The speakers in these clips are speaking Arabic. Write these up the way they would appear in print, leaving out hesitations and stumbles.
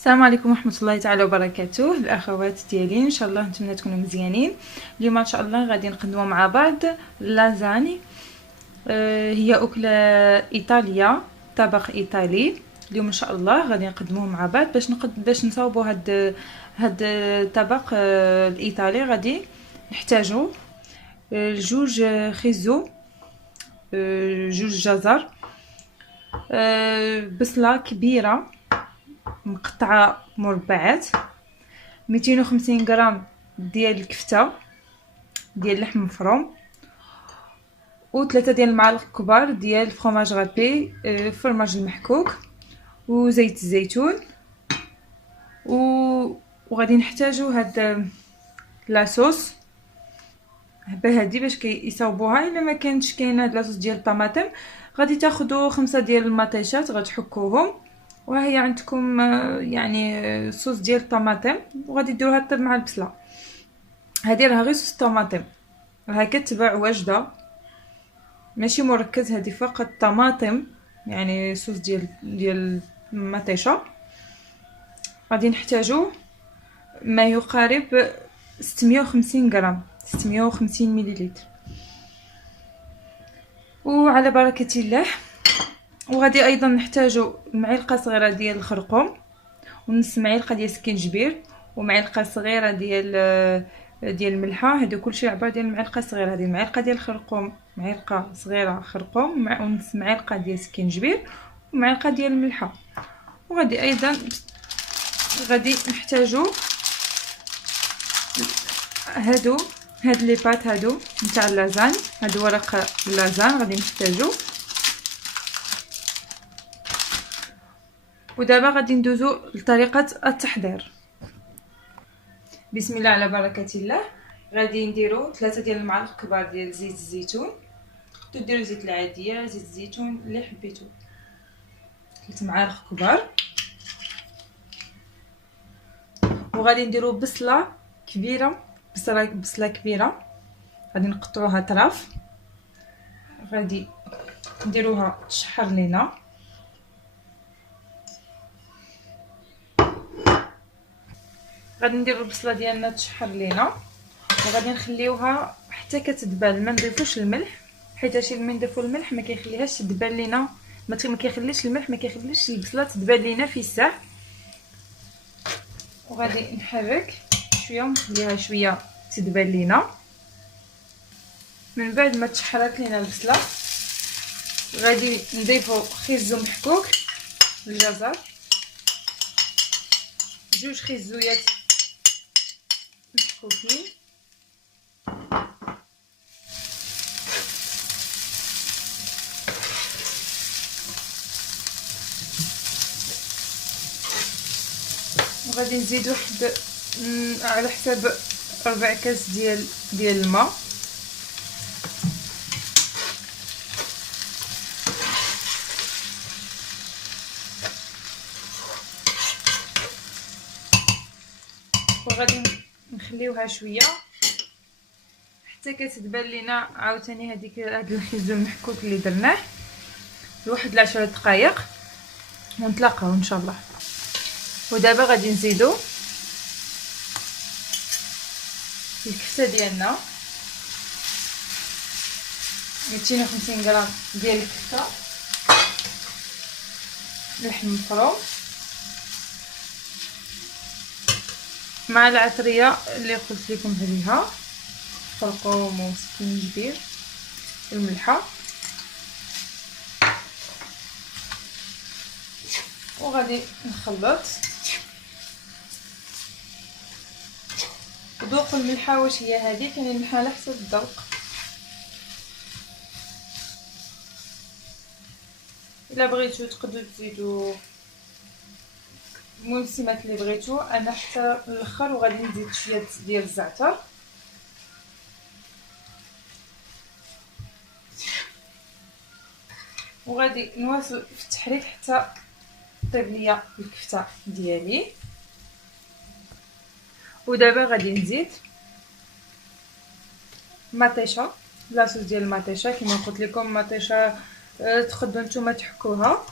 السلام عليكم ورحمه الله تعالى وبركاته. الاخوات ديالي ان شاء الله نتمنى تكونوا مزيانين. اليوم ان شاء الله غادي نقدموا مع بعض لازاني. هي اكله ايطاليه، طبق ايطالي. اليوم ان شاء الله غادي نقدموه مع بعض باش نصاوبوا هاد الطبق الايطالي. غادي نحتاجوا جوج خيزو، جوج جزر، بصله كبيره مقطعه مربعات، 250 غرام ديال الكفته ديال اللحم مفروم، وثلاثه ديال المعالق كبار ديال الفرماج غابي، فرماج المحكوك، وزيت الزيتون. وغادي نحتاجو هاد لاصوص هادي باش كيصاوبوها. الا ما كانتش كاينه هاد لاصوص ديال الطماطم غادي تاخذوا 5 ديال المطيشات غتحكوهم، وهي عندكم يعني صوص ديال الطماطم، وغادي ديروها طيب مع البصله. هذه راه غير صوص الطماطم، راه كتباع واجده ماشي مركز، هذه فقط طماطم يعني صوص ديال المطيشه. غادي نحتاجو ما يقارب 650 غرام، 650 مليلتر. وعلى بركه الله. وغادي ايضا نحتاجو معلقه صغيره ديال الخرقوم، ونص معلقه ديال سكينجبير، ومعلقه صغيره ديال الملحه. هادو كلشي عباره ديال معلقه صغيره. هذه معلقه ديال الخرقوم، معلقه صغيره خرقوم، ونص معلقه ديال سكينجبير، ومعلقه ديال الملحه. وغادي ايضا غادي نحتاجو هاد لي بات هادو نتاع اللازان، هادو ورق اللازان غادي نحتاجو. ودابا غادي ندوزو لطريقه التحضير. بسم الله على بركه الله. غادي نديرو 3 ديال المعالق كبار ديال زيت الزيتون، تقدروا ديروا زيت العاديه، زيت الزيتون اللي حبيتو. 3 معالق كبار. وغادي نديرو بصله كبيره، بصله كبيره غادي نقطعوها طراف، غادي نديروها تشحر لينا. غادي نديرو البصله ديالنا تشحر لينا، وغادي نخليوها حتى كتدبل. ما نضيفوش الملح، حيت ملي نضيفو الملح ما كيخليهاش تدبل لينا، ما كيخليش الملح، ما كيخليش البصله تدبل لينا في الساع. وغادي نحرك شويه ونخليها شويه تدبل لينا. من بعد ما تشحرات لينا البصله غادي نضيفو خيزو محكوك، الجزر، جوج خيزويات محكوكين، وغادي نزيد واحد على حساب 4 كاس ديال الماء. وغادي نخليوها شويه حتى كتدبل لينا عاوتاني هاد الخيزو المحكوك اللي درناه لواحد 10 دقائق، ونتلاقاو ان شاء الله. ودابا غادي نزيدو الكفته ديالنا، 250 غرام ديال الكفته، لحم مفروم مع العطريه اللي قلت لكم عليها، خرقوم وسكينجبير والملحه. وغادي نخلط ذوق الملحه واش هي هذه. كاين الملحه على حسب الذوق، الا بغيتو تقدروا تزيدوا المسمات اللي بغيتو. انا حتى الاخر وغادي نزيد شويه ديال الزعتر. وغادي نواصل في التحريك حتى طيب ليا الكفته ديالي. ودابا غادي نزيد مطيشه، لاصوص ديال المطيشه كما قلت لكم. مطيشه تقدروا نتوما تحكوها.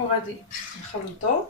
وغادي نخلطو.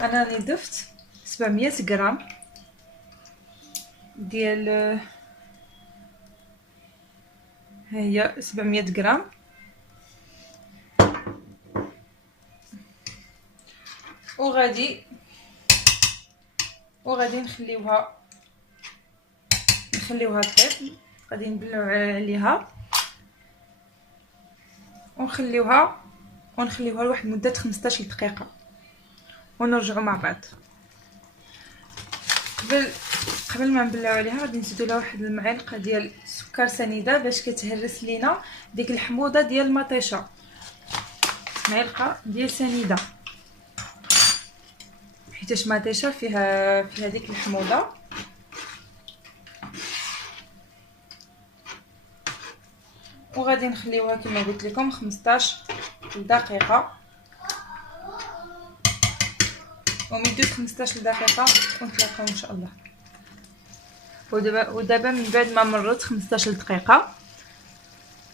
انا راني ضفت 700 غرام ديال، ها هي 700 غرام، وغادي نخليوها طيب. غادي نبلعو عليها ونخليوها لواحد مده 15 دقيقه ونرجعوا مع بعض. قبل ما نبلعو عليها غادي نزيدو لها واحد المعلقه ديال السكر سنيده باش كتهرس لينا ديك الحموضه ديال المطيشه، معلقه ديال سنيده حيتاش مطيشه فيها ديك الحموضه. وغادي نخليوها كما قلت لكم 15 دقيقه، ومن دوز 15 دقيقه ونتلاقاو ان شاء الله. ودابا من بعد ما مرت 15 دقيقه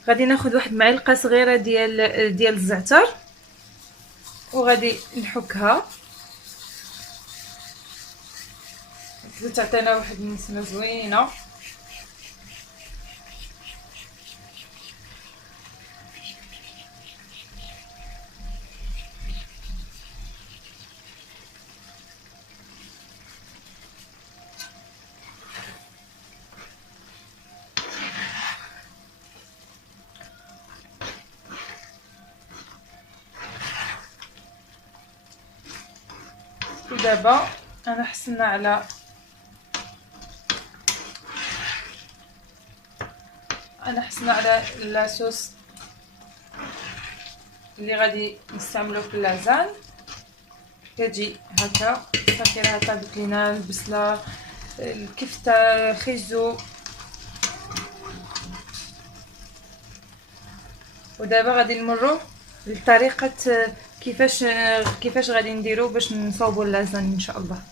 غادي ناخذ واحد معلقه صغيره ديال الزعتر وغادي نحكها تعطينا واحد النسمه زوينه. ودابا انا حسنا على لاصوص اللي غادي نستعملو في اللازان. كتجي هكا صافي، راه طابت لينا البصله، الكفته، خيزو. ودابا غادي نمروا لطريقه كيفاش غادي نديرو باش نصاوبوا اللازان ان شاء الله.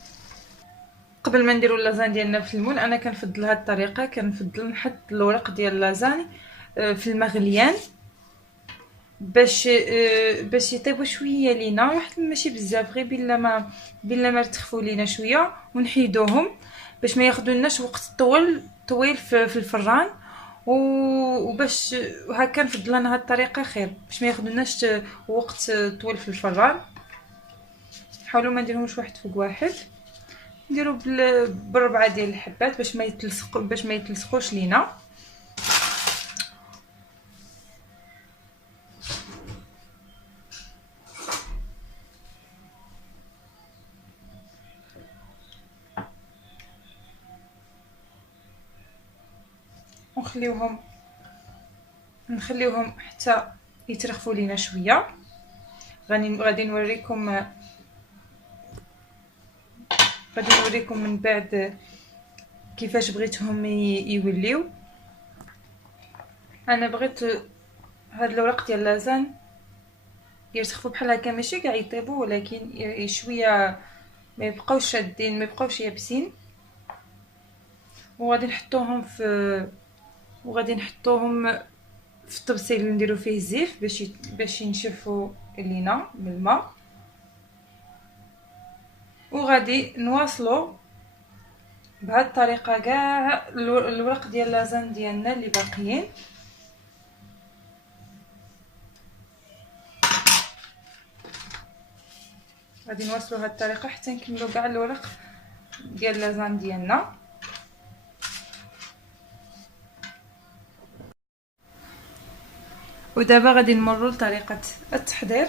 قبل ما نديروا اللازان ديالنا في المول، انا كنفضل هذه الطريقه، كنفضل نحط الورق ديال اللازان في الماء غليان باش يطيبوا شويه لينا، واحد ماشي بزاف، غير بلا ما ارتخفوا لينا شويه ونحيدوهم باش ما ياخذولناش وقت طويل في الفران. وباش هكا نفضل انا هاد الطريقه خير باش ما ياخذولناش وقت طويل في الفران. حاولوا ما نديرهمش واحد فوق واحد، نديرو بالربعه ديال الحبات باش ما يتلصقوش لينا. نخليوهم حتى يترخفوا لينا شويه. غادي نوريكم من بعد كيفاش بغيتهم يوليو. انا بغيت هاد الورق ديال اللازان يرتخفوا بحال هكا، ماشي كاع يطيبوا، ولكن شويه ما يبقاوش شادين، ما يبقاوش يابسين. وغادي نحطوهم في الطبسيل اللي نديرو فيه الزيت باش ينشفوا لينا بالماء. وغادي نواصلوا بهذه الطريقه كاع الورق ديال اللازان ديالنا اللي باقيين. غادي نواصلوا هذه الطريقه حتى نكملوا كاع الورق ديال اللازان ديالنا. ودابا غادي نمروا لطريقه التحضير.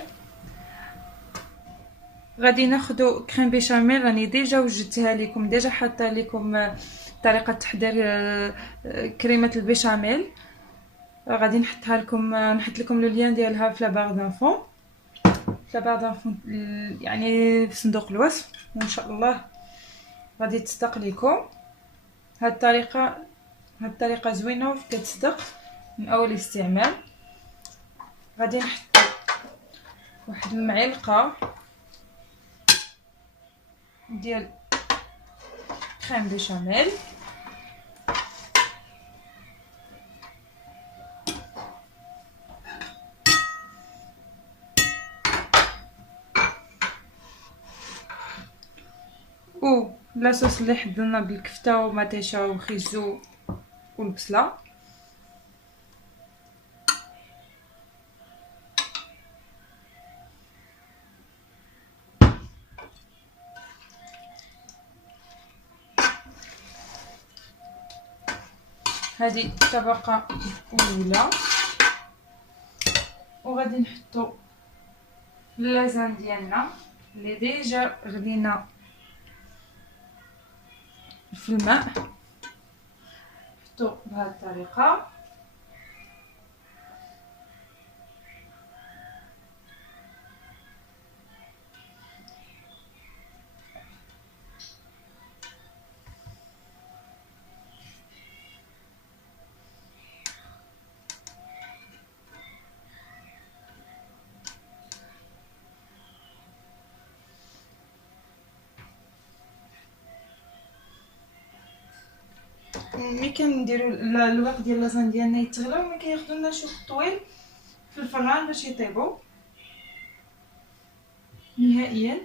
غادي ناخذوا كريم بيشاميل، راني ديجا وجدتها لكم، ديجا حاطه لكم طريقه تحضير كريمه البيشاميل. غادي نحط لكم لو لين ديالها في لابار دانفون يعني في صندوق الوصف، وان شاء الله غادي تصدق لكم. هاد الطريقه زوينه وكتصدق من اول استعمال. غادي نحط واحد المعلقه ديال كريم بيشاميل، و لاصوص اللي حضرنا بالكفته ومطيشه وخيزو والبصله. هذه الطبقه الاولى، وغادي نحطو اللازان ديالنا اللي ديجا غلينا في الماء. نحطو بهذه الطريقه. ملي كنديروا الورق ديال اللازان ديالنا يتغلاو، ما كياخذولناش وقت طويل في الفران باش يطيبوا نهائيا.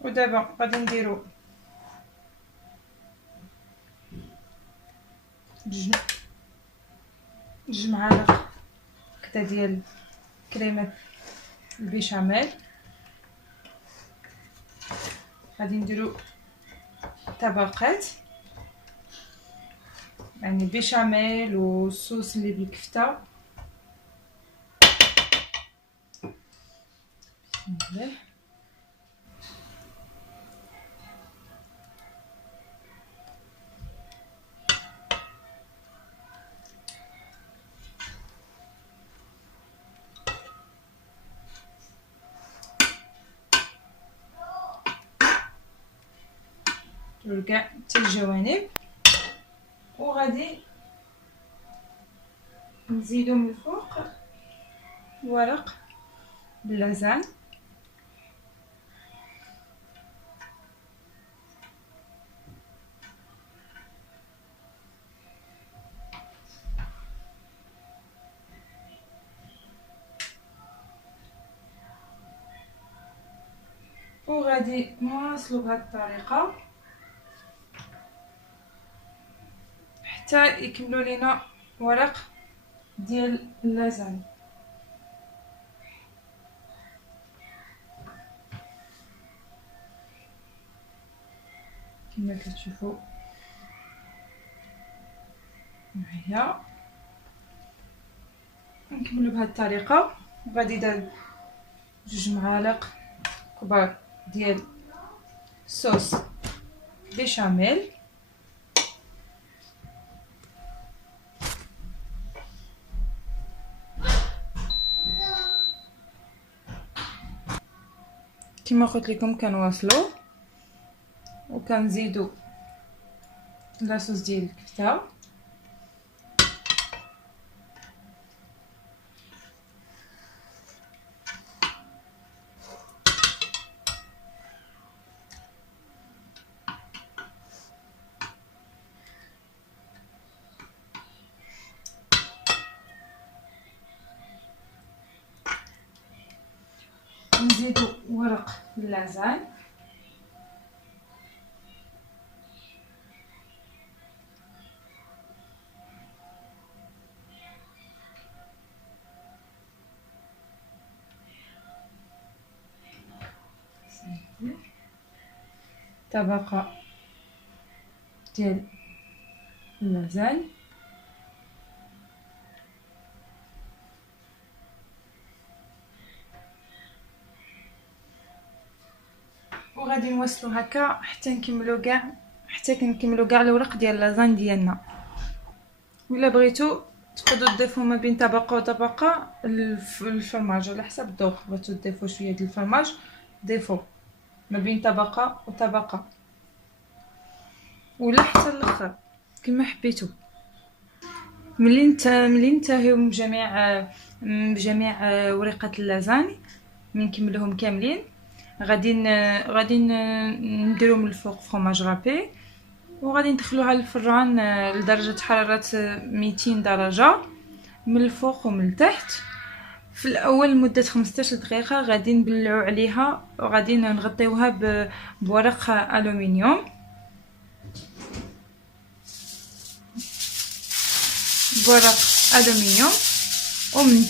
ودابا غادي نديروا جوج معالق هكذا ديال كريمه البيشاميل. غادي نديروا طبقات، يعني بيشاميل والصوص اللي بالكفته. بسم الله. كاع حتى الجوانب، وغادي نزيدو من الفوق ورق باللازان. وغادي نواصلو بهذه الطريقه حتى يكملوا لينا ورق ديال اللازان. كما كتشوفوا معايا نكملوا بهذه الطريقه. غادي ندير جوج معالق كبار ديال صوص بيشاميل، كما قلت لكم كنواصلوا وكنزيدوا لاصوص ديال الكفته. نزيدوا ورق اللازان، طبقه ديال اللازان، وغادي نواصلوا هكا حتى نكملوا كاع الورق ديال اللازان ديالنا. ولا بغيتو تقدروا تضيفوا ما بين طبقه وطبقه الفرماج على حسب الذوق. بغيتو تضيفوا شويه ديال الفرماج ضيفوا ما بين طبقه وطبقه، ولا حتى الاخر كما حبيتو. ملي ننتهيو من جميع ورقات اللازاني، من نكملوهم كاملين، غادي نديرو من الفوق فرماج رابي، وغادي ندخلوها للفران لدرجه حراره 200 درجه من الفوق ومن التحت. في الاول لمده 15 دقيقه غادي نبلعوا عليها وغادي نغطيوها بورق الومنيوم، بورق الومنيوم. ومن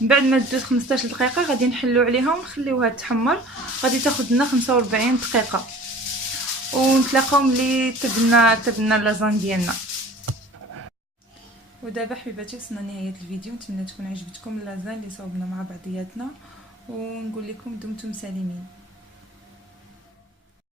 بعد ما تدوز 15 دقيقه غادي نحلو عليها ونخليوها تحمر. غادي تاخذ لنا 45 دقيقه ونتلاقاو ملي تبنا لازان ديالنا. ودابا حبيباتي وصلنا لنهايه الفيديو، نتمنى تكون عجبتكم اللازان اللي صوبنا مع بعضياتنا، ونقول لكم دمتم سالمين.